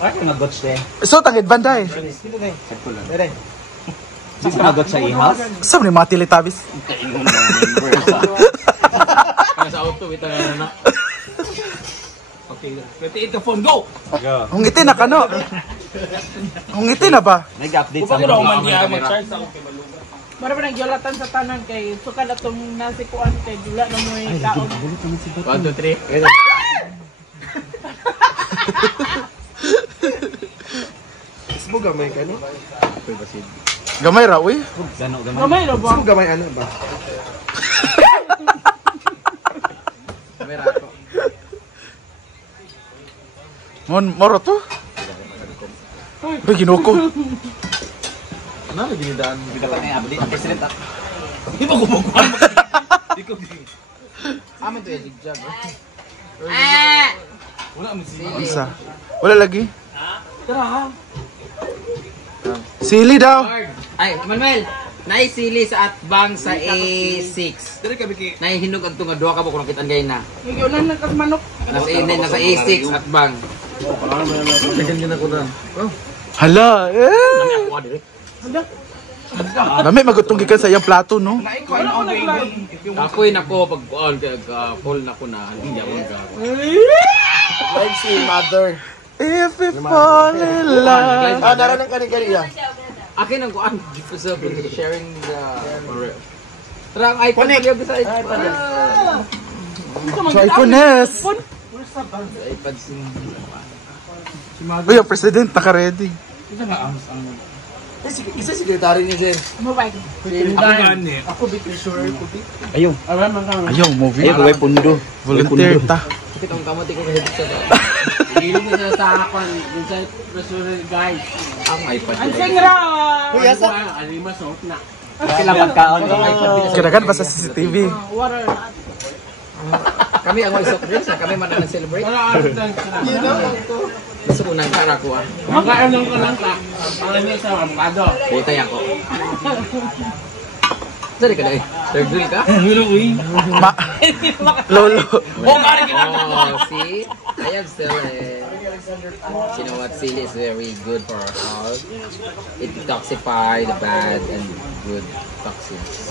Ay, mag-gots eh. So, tangid banday. Dere. Saan ka mag-gots sa ihas? Saan ni mga Teletubbies? Kaya sa auto, wait na. Okay, 28 ka phone, go! Ang ngiti na kano. Ang ngiti na ba? Nag-update sa Upag ko na man diya mag-charge sa Mara ba nagyolatan sa tanan kay sukal atong nasikuan kay dula na mo yung taon. 1, 2, 3. Isbo gamay ka no? Gamay ra, uy. Gamay ra ba? Isbo gamay ano ba? Kamera ako. Moro to? Uy, ginuko. Ano na ginidaan? Hindi ka pa na-update ang president at Di ba gumagawa? Di ko di. Amin to yung jigjag. Wala mo siya. Isa. Wala lagi. Tara ha. Sili daw. Ay, Manuel, naisili sa atbang sa A6. Dari kami ki. Naihinog ang tunga duha ka po kung nakitaan kayo na. Nagyolan na kas manok. Nasa A6 atbang. Ganyan ako na. Hala, eh. Kuha dire. Dami magutong gikan sa iyang plato, no? Ako'y nako pag full na ko na. Hindi ako ka. Like si mother. If we fall in love. Ah, naranang kani-kani ya. Akin ang kuan sa sharing the Tara ang iPad niyo sa iPad. Joyfulness. iPad sin. Uy, ang president naka-ready. Isa sekretary ni Zen. Mobile. Ako bit sure ko bit. Ayaw. Ayaw, movie. Ayaw, gawin pundo. Volunteer ta. Kapit ang kamote ko kasi sa Hilig na sila sa akin, dun sa restaurant guys. ang iPad. Ang singra! Uy, asa? Alima suot na. Kailangan magkaon ng iPad. Kinagan ba sa CCTV? Water. Kami ang soft drinks, kami man ang celebrate. Wala lang sila. Gusto ko nang kara ko ah. Magkain lang ka lang ka. Ang ano sa avocado. Butay ako. Sorry ka dahil. Third wheel ka? Ma. Lolo. Oh, see? I am still you know what? Sili is very good for our health. It detoxifies the bad and good toxins.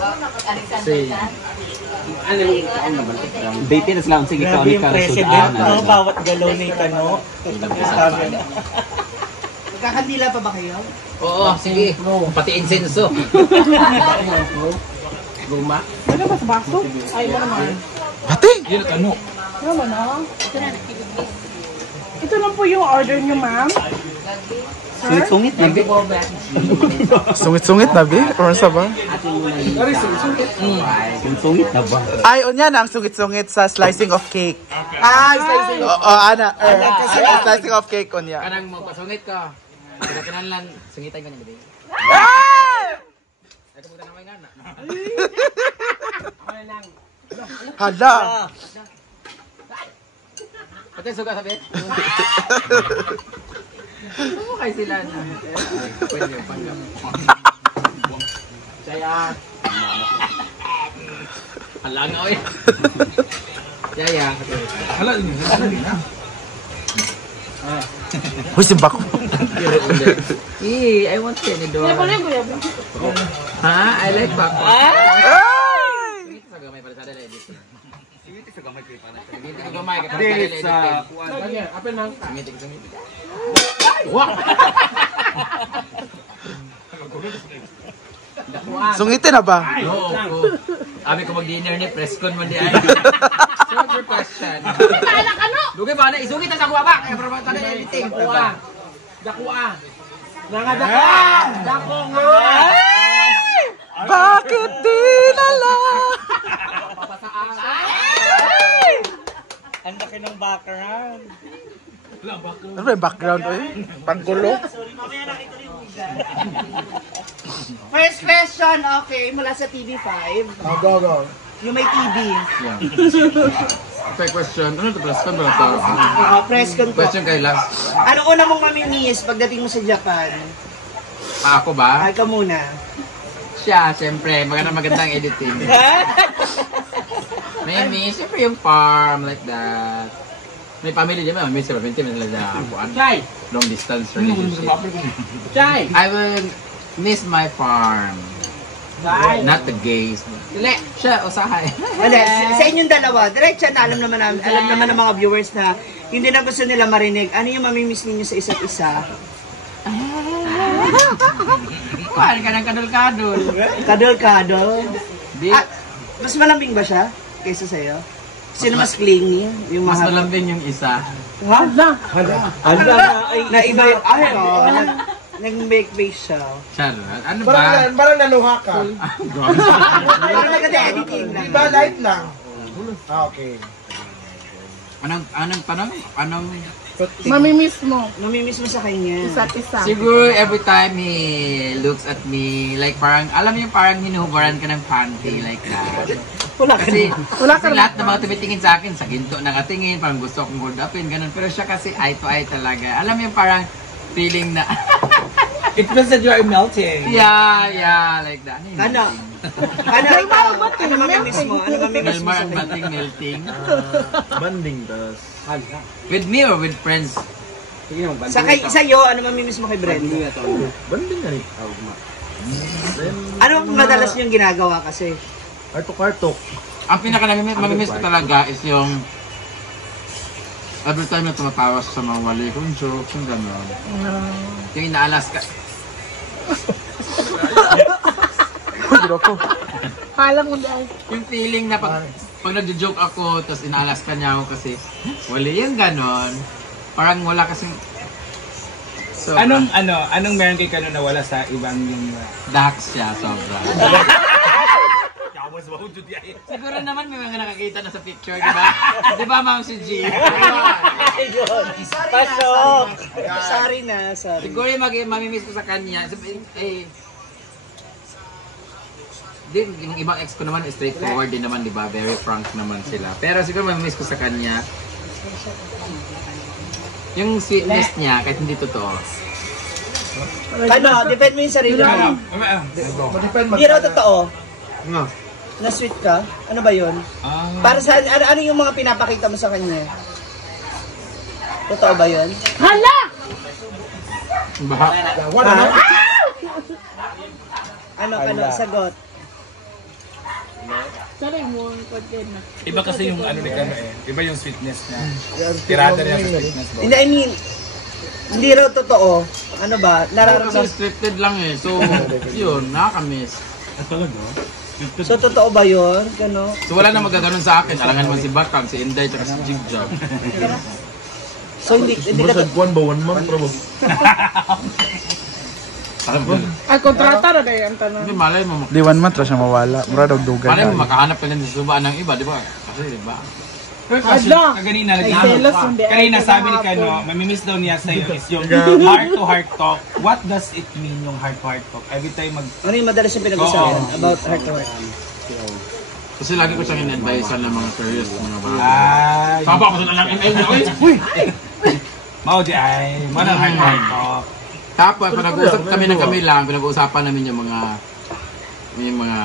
See? Dating na sila. Sige, kaon ka. President, no? Bawat galaw ni Kano. Kakandila pa ba kayo? Oo, sige. Pati insenso. Luma? Ano ba sa baso? Ay, ba naman? Pati. Yun at ano? Ano ba na? Ito lang po yung order niyo, ma'am. Sungit-sungit na. Sungit-sungit na, bi? Or sa ba? Sungit na ba? Ay, unya na ang sungit-sungit sa slicing of cake. Ah, slicing. Oo, ana. Slicing of cake, unya. Kanang magpasungit ka. Kinakinan lang, sungitan ka niya ba? Ito po na may gana. Hala. Pati suga sabi? Ano mo kayo sila na? Pwede yung panggap. Jaya. Hala nga oy. Jaya. Hala din. Uy, simba ko. I want tenedor. Ha? I like bako. Singit sa gamay para sa dala edit. Singit sa gamay para sa dala edit. Dili sa kuan. Apa nang? Singit. Wah! Sungitin na ba? Oo. Abi ko mag-dinner ni Prescon man di ay. So, your question. Dugay ba na isugit sa kuha ba? Kaya para ba tayo editing? Dakua. Dakua. Nangadaka. Dako nga. Bakit di nala? Ang laki ng background. Ano ba yung background, oy? Panggulo? First question, okay, mula sa TV5. Go. Yung may TV. Okay, question. Ano ito? Prescon ba ito? Press con po. Question kay last. Ano una mong mamimiss pagdating mo sa Japan? Ako ba? Ay ka muna. Siya, siyempre. Magandang editing. May miss, siyempre yung farm, like that. May family din, may miss, siyempre, like that. Chay! Long distance relationship. Chay! I will miss my farm. Chay! Not the gays. Dili, siya, usahay. Wala, sa inyong dalawa, direct siya na alam naman ng mga viewers na hindi na gusto nila marinig. Ano yung mamimiss ninyo sa isa't isa? Kuhaan ka ng kadol-kadol. Kadol-kadol. Di, Mas malambing ba siya kaysa sa'yo? Sino mas clingy? Yung mas mga... malambing yung isa. Ha? Hala, Na iba yung... Ay, oh. Nag-make face siya. Charot. Ano ba? Parang naluha ka. Grabe. Parang nagka-editing lang. Diba, light lang? Okay. Anong tanong? Anong... Mamimiss mo. Namimiss mo sa kanya. Isa't isa. Siguro every time he looks at me, like parang, alam mo yung parang hinuhubaran ka ng panty, like that. Wala ka Kasi, Wala ka kasi lahat ng mga tumitingin sa akin, sa ginto nakatingin, parang gusto akong hold upin, ganun. Pero siya kasi eye to eye talaga. Alam mo yung parang feeling na, It feels that you are melting. yeah, like that. Ano? Ano ikaw? Ano mamimiss mo? Ano mamimiss mo Melmar sa and kanya? bating melting. banding tas. With me or with friends? Sa'yo, ano mamimiss mo kay Brenda? Banding na rin. Ano madalas niyong ginagawa kasi? Kartok-kartok. Ang pinaka-mamimiss ko talaga is yung every time na tumatawa sa mga wali kong jokes, yung gano'n. Yung inaalas ka. Kala mo dahil. Yung feeling na pag nagjo-joke ako, tapos inaalas ka niya ako kasi wali yung gano'n. Parang wala kasing... So, Anong meron kay Kano na wala sa ibang yung... Dax siya, sobra. Siguro naman may mga nakakita na sa picture, di ba? Di ba, Ma'am si G? Pasok! Sorry na, sorry. Siguro yung mamimiss ko sa kanya, yung ibang ex ko naman, straightforward din naman, di ba? Very frank naman sila. Pero siguro mamimiss ko sa kanya, yung sweetness niya, kahit hindi totoo. Ano? Depend mo yung sarili mo. Hindi raw totoo. Nga. Na sweet ka? Ano ba yun? Para sa ano yung mga pinapakita mo sa kanya? Totoo ba yun? Hala! Baha. Ano, sagot. Sabi mo, pwede na. Iba kasi yung ano ni Kano eh. Iba yung sweetness niya. Tirada niya sa sweetness. Hindi, I mean, hindi raw totoo. Ano ba? Kasi Nararamdaman. scripted lang eh. So, yun, nakakamiss. So, totoo ba yun? Gano? So, wala na magkaganon sa akin. Alangan naman si Bakang, si Inday, tsaka si Jigjag. So, hindi ka Murasad kuwan ba? 1 month bro. Alam mo, Ay, kontrata na dahil ang tanong. hindi malay mo. Di 1 month ra siya mawala. Mura daw dugan. Malay mo, makahanap ka din sa subaan ng iba, di ba? Kasi, di ba? Adla! Kanina, Ay, selos hindi. kanina Ay, sabi ni kahapon. Kano, mamimiss daw niya sa'yo is yung heart-to-heart talk. What does it mean yung heart-to-heart talk? Every time Ano yung madalas yung pinag-usapan about heart to heart? Kasi lagi ko siyang in-advise ng mga curious, mga bagay. Ay, Saba ko sa lang email niya. Uy! Mao di ay, manang heart-to-heart talk. Tapos, pag nag-uusap kami ng kami lang, pinag-uusapan namin yung mga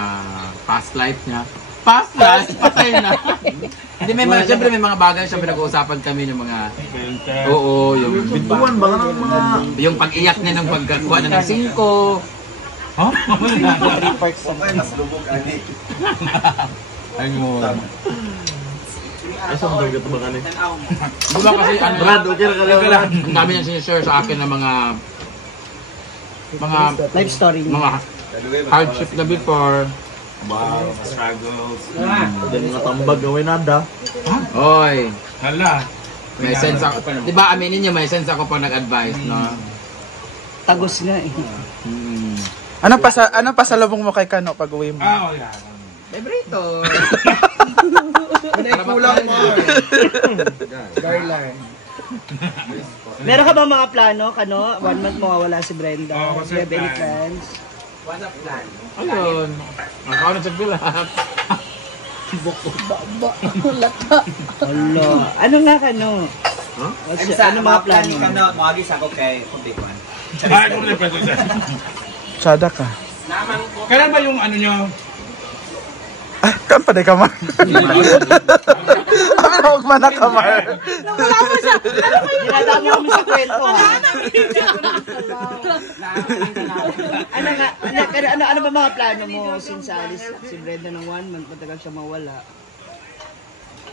past life niya. Past life? Patay na. Hindi, siyempre may mga bagay siya pinag-uusapan kami ng mga... Oo, yung... Bintuan ba ng mga... Yung pag-iyak niya ng pagkakuha na ng 5. Huh? Ayun. Asa mo daw gato ba kani? Di ba kasi ano... Brad, okay ra ka lang. Ang dami niyang sinishare sa akin ng mga Life story niya. mga hardship na before. Wow, struggles. Then mga tambag gawin nada. Oy, Hala. may sense ako. Di ba aminin niyo may sense ako pag nag-advise, no? Tagos nga eh. Ano pa salubong mo kay Kano pag uwi mo? Ah, wala. Vibrator. Kulang mo. Meron ka ba mga plano, Kano? 1 month mawawala si Brenda. Oo, Do you have any plan. plans? Ayun. Ako na sa bilat. Hala. Ano nga, Kano? Ano mga plano mo? Magis ako kay Kubikwan. Ay, kung na pwede siya. Sada ka. Kailan ba yung ano nyo? Kan pa di kamar. Kami na huwag man na kamar. Wala mo siya. Ano ko yung Dinadami kami sa kwento ha. Ano ba mga plano mo since alis si Brenda ng 1 month, matagal siya mawala?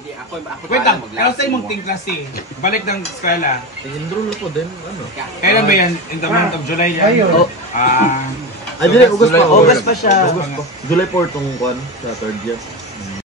Wait lang, pero sa imong ting klase, balik ng eskwela. Enroll po din, ano? Kailan ba yan? In the month of July yan? Ay, dili, August pa. August pa siya. July 4 tong kwan, sa third year.